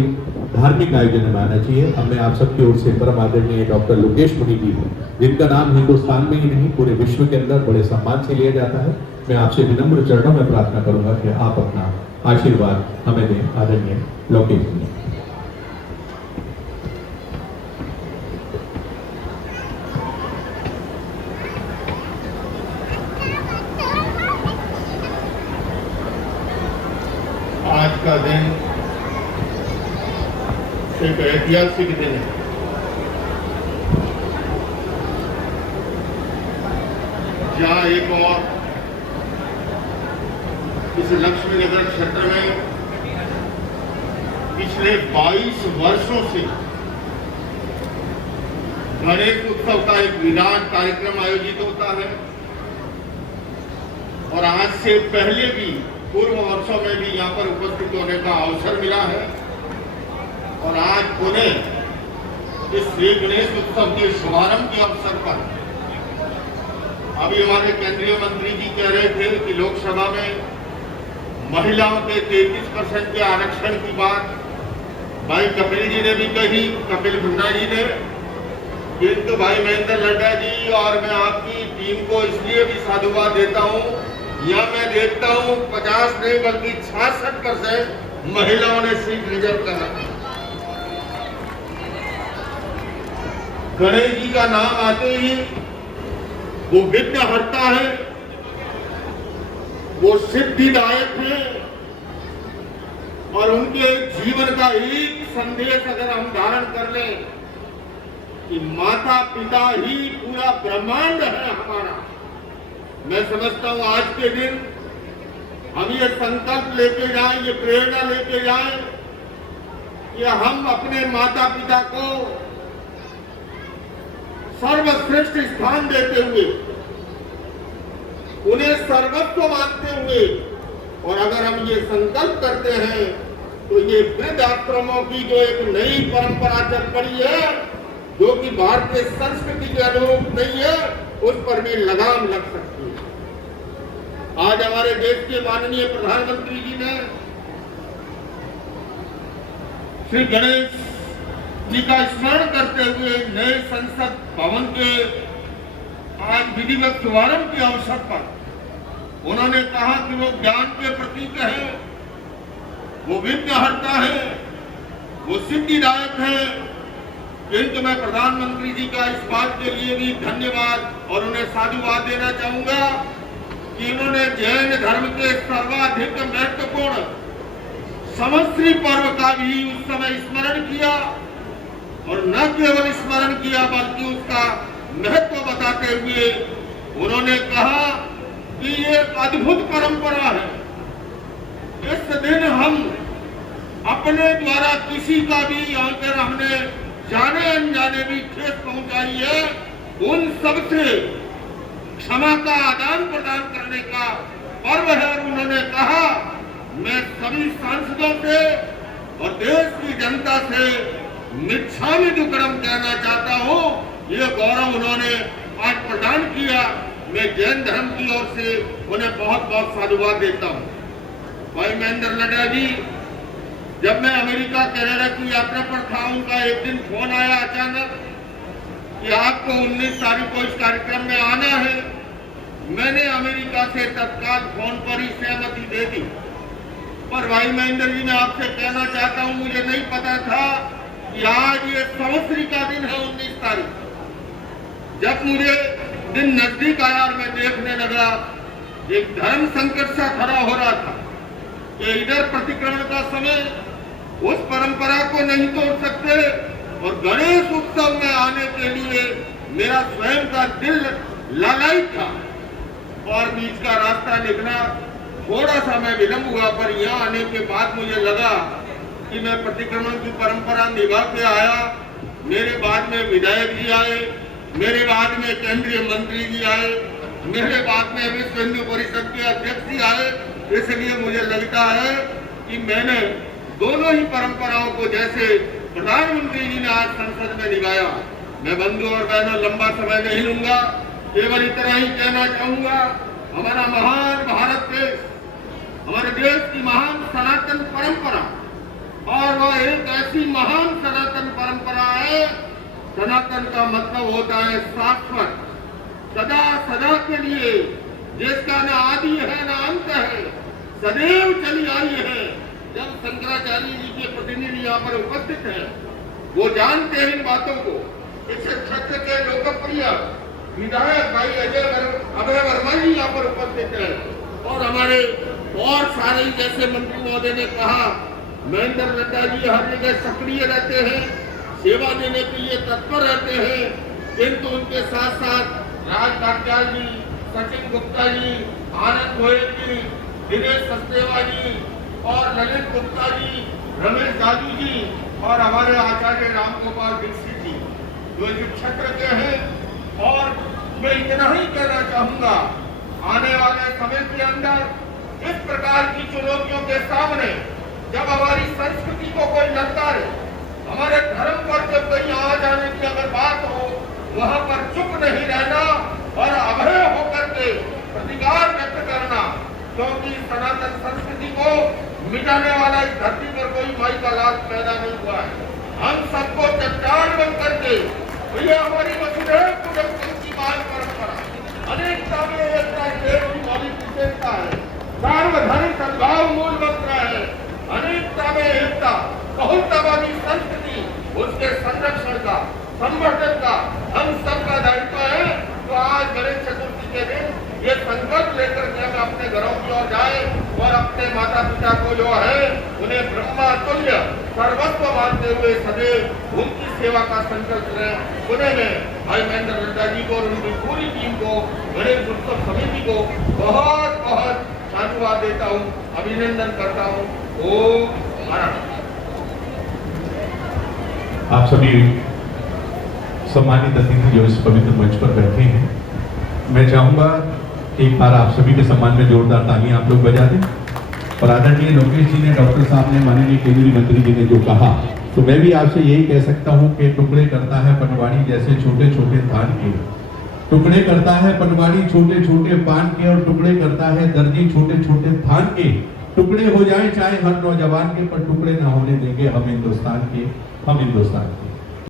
धार्मिक आयोजन में आना चाहिए। अब मैं आप सबकी ओर से परम आदरणीय डॉक्टर लोकेश मुनि जी, जिनका नाम हिंदुस्तान में ही नहीं पूरे विश्व के अंदर बड़े सम्मान से लिया जाता है, मैं आपसे विनम्र चरणों में प्रार्थना करूंगा कि आप अपना आशीर्वाद हमें दें। आदरणीय लोकेश जी। आज का दिन एक ऐतिहासिक दिन है। जहां एक और इस लक्ष्मी नगर क्षेत्र में पिछले 22 वर्षों से गणेश उत्सव का एक विराट कार्यक्रम आयोजित होता है और आज से पहले भी पूर्व वर्षों में भी यहाँ पर उपस्थित होने का अवसर मिला है और आज पुनः इस श्री गणेश उत्सव के शुभारंभ के अवसर पर अभी हमारे केंद्रीय मंत्री जी कह रहे थे कि लोकसभा में महिलाओं के 33% के आरक्षण की बात भाई कपिल जी ने भी कही, कपिल भंडारी जी ने, किंतु भाई महेंद्र लड्डा जी और मैं आपकी टीम को इसलिए भी साधुवाद देता हूँ, यहाँ मैं देखता हूँ 50 नहीं बल्कि 66% महिलाओं ने सीट रिजर्व करा। गणेश जी का नाम आते ही वो विघ्न हरता है, वो सिद्धिदायक है और उनके जीवन का एक संदेश अगर हम धारण कर लें कि माता पिता ही पूरा ब्रह्मांड है हमारा, मैं समझता हूं आज के दिन हम ये संकल्प लेके जाएं, ये प्रेरणा लेके जाएं कि हम अपने माता पिता को सर्वश्रेष्ठ स्थान देते हुए, उन्हें सर्वस्व मानते हुए, और अगर हम ये संकल्प करते हैं तो ये वृद्ध आश्रमों की जो एक नई परंपरा चल पड़ी है, जो कि भारतीय संस्कृति के अनुरूप नहीं है, उस पर भी लगाम लग सकती है। आज हमारे देश के माननीय प्रधानमंत्री जी ने श्री गणेश जी का स्मरण करते हुए नए संसद भवन के आज विधिवत शुभारंभ के अवसर पर उन्होंने कहा कि वो ज्ञान के प्रतीक है, वो विघ्न हरता है, वो सिद्धिदायक है। किंतु मैं प्रधानमंत्री जी का इस बात के लिए भी धन्यवाद और उन्हें साधुवाद देना चाहूंगा कि उन्होंने जैन धर्म के सर्वाधिक महत्वपूर्ण संवत्सरी पर्व का भी उस समय स्मरण किया और न केवल स्मरण किया बल्कि उसका महत्व बताते हुए उन्होंने कहा कि ये एक अद्भुत परंपरा है। इस दिन हम अपने द्वारा किसी का भी अगर हमने जाने अनजाने भी ठेस पहुंचाई है, उन सबसे क्षमा का आदान प्रदान करने का पर्व है। और उन्होंने कहा मैं सभी सांसदों से और देश की जनता से मिच्छामि दुक्कडम कहना चाहता हूँ। ये गौरव उन्होंने आज प्रदान किया। मैं जैन धर्म की ओर से उन्हें बहुत बहुत साधुवाद देता हूँ। भाई महेंद्र लड्डा जी, जब मैं अमेरिका कनाडा की यात्रा पर था, उनका एक दिन फोन आया अचानक कि आपको 19 तारीख को इस कार्यक्रम में आना है। मैंने अमेरिका से तत्काल फोन पर ही सहमति दे दी। पर भाई महेंद्र जी, मैं आपसे कहना चाहता हूँ, मुझे नहीं पता था कि आज ये संवत्सरी का दिन है 19 तारीख। जब मुझे दिन नजदीक आया और मैं देखने लगा, एक धर्म संकट सा खड़ा हो रहा था कि इधर प्रतिक्रमण का समय उस परंपरा को नहीं तोड़ सकते और गणेश उत्सव में आने के लिए मेरा स्वयं का दिल लालायित था और बीच का रास्ता निकला। थोड़ा सा मैं विलंब हुआ, पर यहाँ आने के बाद मुझे लगा कि मैं प्रतिक्रमण की परंपरा निभा के आया। मेरे बाद में विधायक जी आए, मेरे बाद में केंद्रीय मंत्री जी आए, मेरे बाद में विश्व हिंदू परिषद के अध्यक्ष जी आए। इसलिए मुझे लगता है कि मैंने दोनों ही परंपराओं को, जैसे प्रधानमंत्री जी ने आज संसद में निभाया, मैं बंधु और बहनों लंबा समय नहीं लूंगा, केवल इतना ही कहना चाहूंगा। हमारा महान भारत देश, हमारे देश की महान सनातन परंपरा और वह एक ऐसी महान सनातन परंपरा है। सनातन का मतलब होता है शाश्वत, सदा सदा के लिए, जिसका न आदि है न अंत है, सदैव चली आई है। जब शंकराचार्य जी के प्रतिनिधि यहाँ पर उपस्थित हैं, वो जानते हैं इन बातों को। इस क्षेत्र के लोकप्रिय विधायक भाई अभय वर्मा जी यहाँ पर उपस्थित हैं और हमारे और सारे जैसे मंत्री महोदय ने कहा, महेंद्र नड्डा जी हर जगह सक्रिय रहते हैं, सेवा देने के लिए तत्पर रहते हैं, किंतु उनके साथ साथ राज काटियाल जी, सचिन गुप्ता जी, आनंद गोयल जी, दिनेश सचदेवा जी और ललित गुप्ता जी, रमेश जाजू जी और हमारे आचार्य रामगोपाल दीक्षित जी जो इस क्षेत्र के हैं। और मैं इतना ही कहना चाहूंगा, आने वाले समय के अंदर इस प्रकार की चुनौतियों के सामने जब हमारी संस्कृति को कोई ललकारे, हमारे धर्म पर जब कहीं आ जाने की अगर बात हो, वहां पर चुप नहीं रहना और अभय होकर के प्रतिकार व्यक्त करना, क्योंकि सनातन संस्कृति को मिटाने वाला इस धरती पर कोई माई का लाश पैदा नहीं हुआ है। हम सबको चट्टान बन करके, ये हमारी वसुधैव कुटुंबकम की बाल परंपरा, अनेकता में एकता देश की मौलिक विशेषता है, सार्वभौमिक सद्भाव मूल मंत्र है, अनेकता में एकता, बहुलतावादी संस्कृति, उसके संरक्षण का, संवर्धन का हम सबका दायित्व है। तो आज गणेश चतुर्थी के दिन ये संकल्प लेकर के हम अपने घरों की ओर जाए और अपने माता पिता को जो है उन्हें ब्रह्मा तुल्य सर्वस्व मानते हुए सदैव उनकी सेवा का संकल्प लें। उन्हें मैं भाई महेंद्र नड्डा जी को और उनकी पूरी टीम को, गणेश उत्सव समिति को बहुत बहुत साधुवाद देता हूँ, अभिनंदन करता हूँ। ओम भारत। आप सभी सम्मानित अतिथि जो इस पवित्र मंच पर बैठे हैं, मैं चाहूंगा एक बार आप सभी के सम्मान में जोरदार ताली आप लोग बजा दें। और आदरणीय लोकेश जी ने, डॉक्टर साहब ने, माननीय केंद्रीय मंत्री जी ने जो कहा, तो मैं भी आपसे यही कह सकता हूं कि टुकड़े करता है पनवाड़ी जैसे छोटे छोटे धान के, टुकड़े करता है पनवाड़ी छोटे छोटे पान के, और टुकड़े करता है दर्जी छोटे छोटे धान के। टुकड़े हो जाए चाहे हर नौजवान के, पर टुकड़े ना होने देंगे हम हिंदुस्तान के, हम हिंदुस्तान के।